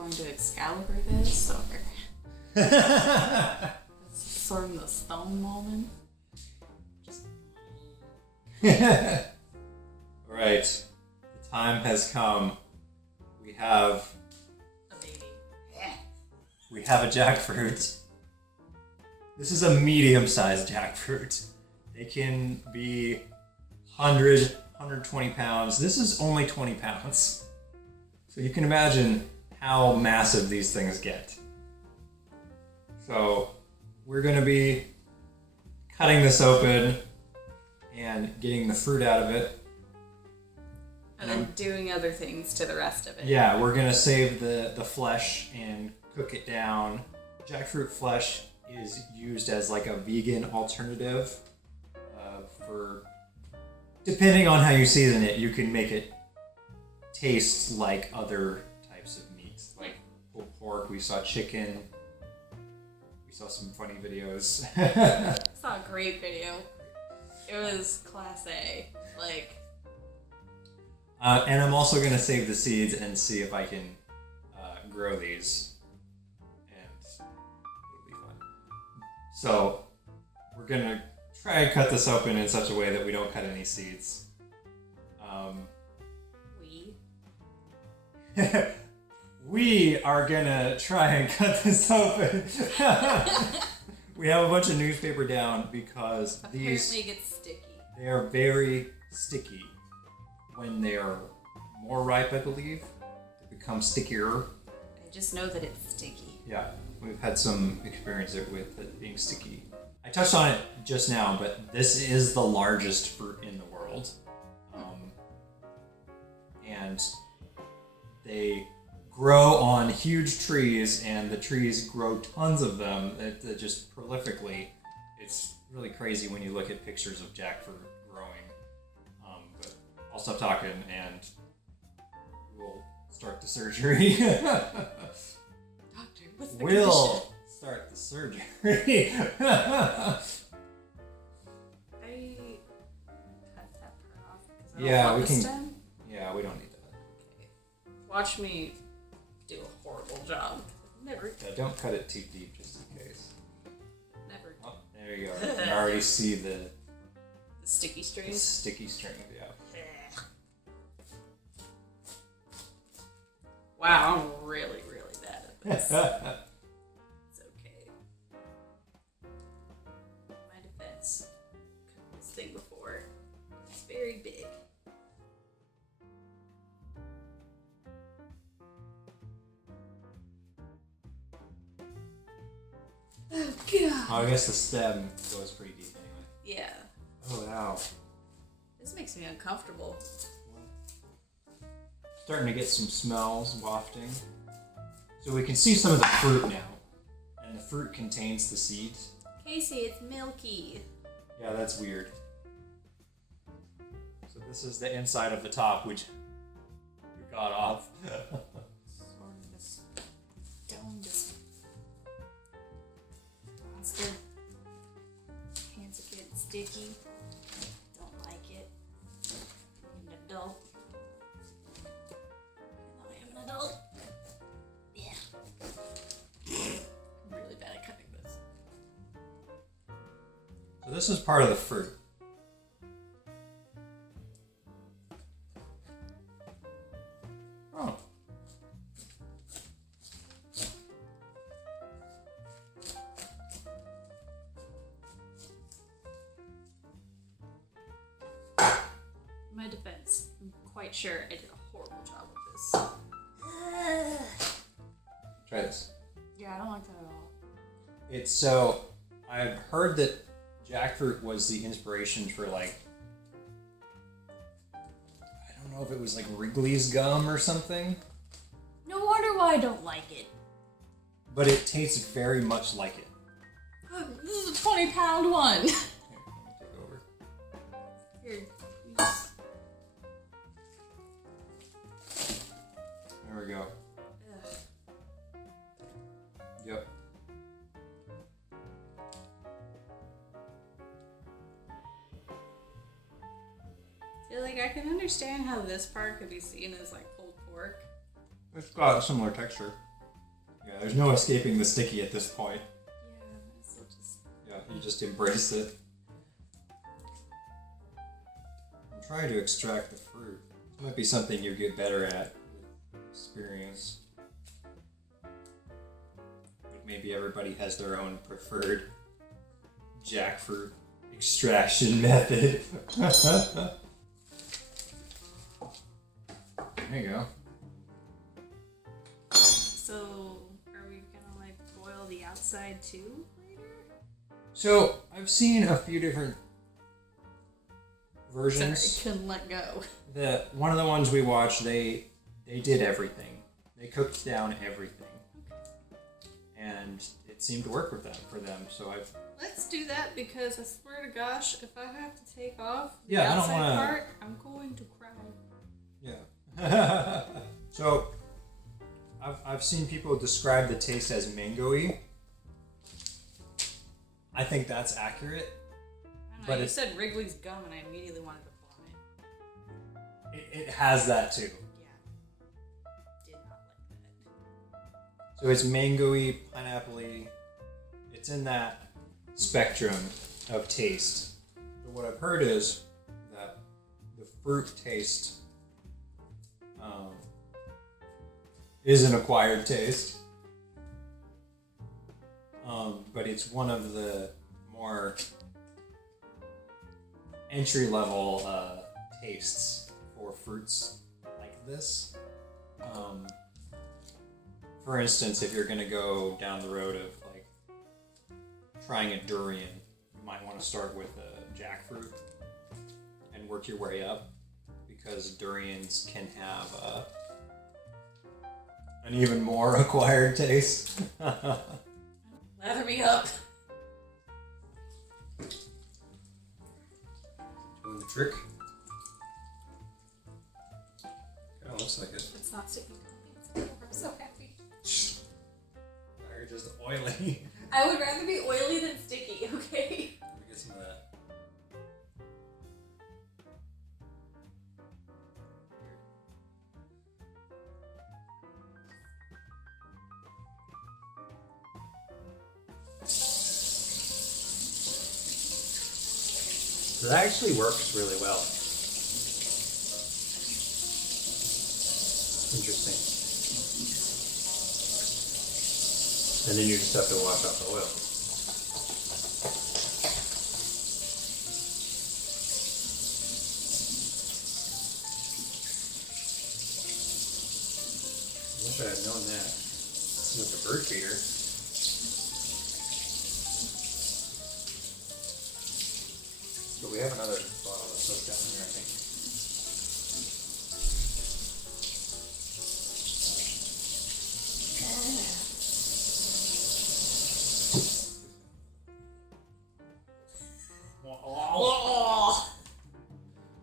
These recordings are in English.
going to Excalibur this, or sort of the stone moment. Alright, the time has come. We have A baby. we have a jackfruit. This is a medium-sized jackfruit. They can be 100, 120 pounds. This is only 20 pounds. So you can imagine how massive these things get. So we're going to be cutting this open and getting the fruit out of it. And then doing other things to the rest of it. Yeah, we're going to save the flesh and cook it down. Jackfruit flesh is used as like a vegan alternative for, depending on how you season it, you can make it taste like other types of meats, like pulled pork. We saw chicken. We saw some funny videos. I saw a great video. It was class A. Like. And I'm also going to save the seeds and see if I can grow these. And it'll be fun. So we're going to try and cut this open in such a way that we don't cut any seeds. We are going to try and cut this open. We have a bunch of newspaper down because Apparently it gets sticky. they are very sticky. When they are more ripe, I believe, they become stickier. I just know that it's sticky. Yeah, we've had some experience with it being sticky. I touched on it just now, but this is the largest fruit in the world. And they grow on huge trees, and the trees grow tons of them, just prolifically. It's really crazy when you look at pictures of jackfruit growing. But I'll stop talking and we'll start the surgery. Doctor, what's the We'll condition? start the surgery. I cut that part off because I don't Yeah, want we the can. stem. Yeah, we don't need that. Okay. Watch me do a horrible job. Never, Yeah, don't cut it too deep, just in case. never. Oh, there you are. You can already see the The sticky strings. sticky string. Yeah. Wow, I'm really, really bad at this. It's okay. In my defense, cooked this thing before. It's very big. Oh god. Oh, I guess the stem goes pretty deep anyway. Yeah. Oh wow. This makes me uncomfortable. Starting to get some smells wafting. So we can see some of the fruit now. And the fruit contains the seeds. Casey, it's milky. Yeah, that's weird. So this is the inside of the top, which we got off. Sort of this stone, this monster. Hands are getting sticky. Don't like it. I'm an adult. I am an adult. Yeah. I'm really bad at cutting this. So this is part of the fruit. Oh. In my defense, I'm quite sure I did a horrible job with this. Try this. Yeah, I don't like that at all. It's so, I've heard that jackfruit was the inspiration for like, I don't know if it was like Wrigley's gum or something, No wonder why I don't like it. but it tastes very much like it. This is a 20-pound one. Here, let me take over. Here, you just- There we go. ugh. Yep. I feel like I can understand how this part could be seen as like pulled pork. It's got a similar texture. Okay, there's no escaping the sticky at this point. Yeah, so just. Yeah, you just embrace it. I'm trying to extract the fruit. This might be something you get better at with experience. Like maybe everybody has their own preferred jackfruit extraction method. There you go. So, are we gonna like boil the outside too later? So, I've seen a few different versions. Sorry, couldn't let go. One of the ones we watched, they did everything. They cooked down everything, and it seemed to work for them. So I've. Let's do that because I swear to gosh, if I have to take off the Yeah, I don't outside wanna- part, I'm going to cry. Yeah. So, I've seen people describe the taste as mango-y. I think that's accurate. I don't know, But you it's- said Wrigley's gum and I immediately wanted to vomit. It has that too. Yeah. Did not like that. So it's mango-y, pineapple-y. It's in that spectrum of taste. So what I've heard is that the fruit taste is an acquired taste, but it's one of the more entry-level tastes for fruits like this. For instance, if you're going to go down the road of like trying a durian, you might want to start with a jackfruit and work your way up, because durians can have an even more acquired taste. Lather me up. Doing the trick. Kind of looks like it. It's not sticky. I'm so happy. You're just oily. I would rather be oily than sticky, okay? Let me get some of that. So that actually works really well. Interesting. And then you just have to wash off the oil. I wish I had known that with the bird feeder. But we have another bottle of soap down here, I think.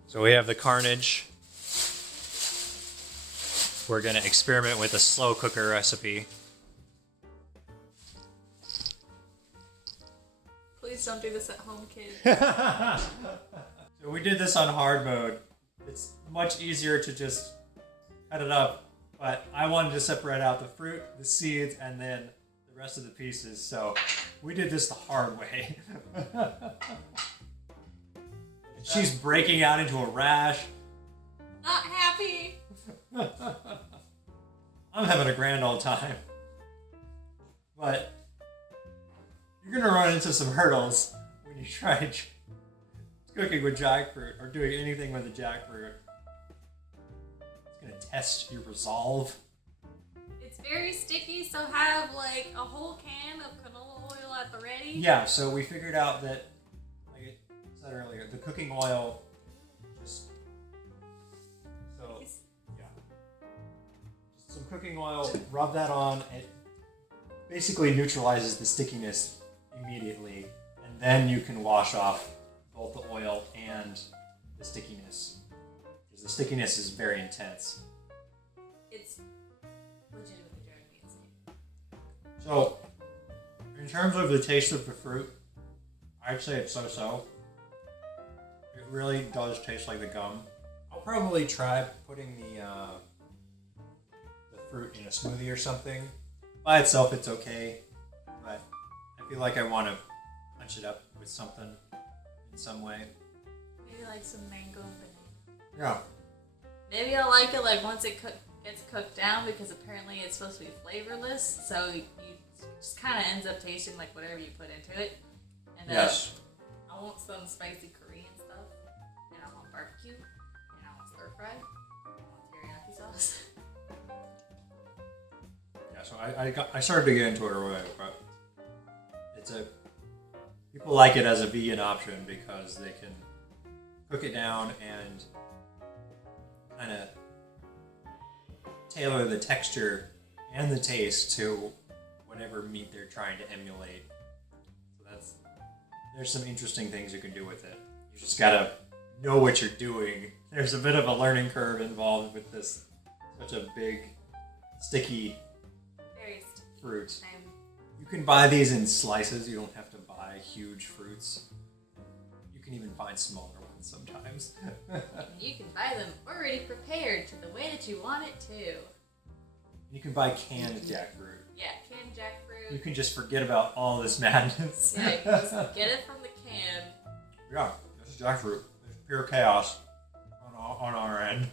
So we have the carnage. We're gonna experiment with a slow cooker recipe. Please don't do this at home, kids. So we did this on hard mode. It's much easier to just cut it up, but I wanted to separate out the fruit, the seeds, and then the rest of the pieces. So we did this the hard way. She's breaking out into a rash. Not happy. I'm having a grand old time. But you're gonna run into some hurdles when you try cooking with jackfruit or doing anything with a jackfruit. It's gonna test your resolve. It's very sticky, so have like a whole can of canola oil at the ready. Yeah, so we figured out that, like I said earlier, the cooking oil just some cooking oil, rub that on. It basically neutralizes the stickiness immediately, and then you can wash off both the oil and the stickiness, because the stickiness is very intense. It's legitimately driving me insane. So, in terms of the taste of the fruit, I'd say it's so-so. It really does taste like the gum. I'll probably try putting the fruit in a smoothie or something. by itself it's okay, but I feel like I want to punch it up with something in some way. Maybe like some mango and banana. Yeah. Maybe I'll like it like once it gets cooked down, because apparently it's supposed to be flavorless, so you just kind of ends up tasting like whatever you put into it. And Yes. I want some spicy Korean stuff, and I want barbecue, and I want stir fry, and I want teriyaki sauce. Yeah, so I started to get into it earlier, but people like it as a vegan option because they can cook it down and kind of tailor the texture and the taste to whatever meat they're trying to emulate. So there's some interesting things you can do with it. You just gotta know what you're doing. There's a bit of a learning curve involved with this such a big, sticky Very sticky. fruit. You can buy these in slices. You don't have to buy huge fruits. You can even find smaller ones sometimes. You can buy them already prepared to the way that you want it to. You can buy canned jackfruit. Yeah, canned jackfruit. You can just forget about all this madness. Yeah, you can just get it from the can. Yeah, this is jackfruit. It's pure chaos on our end.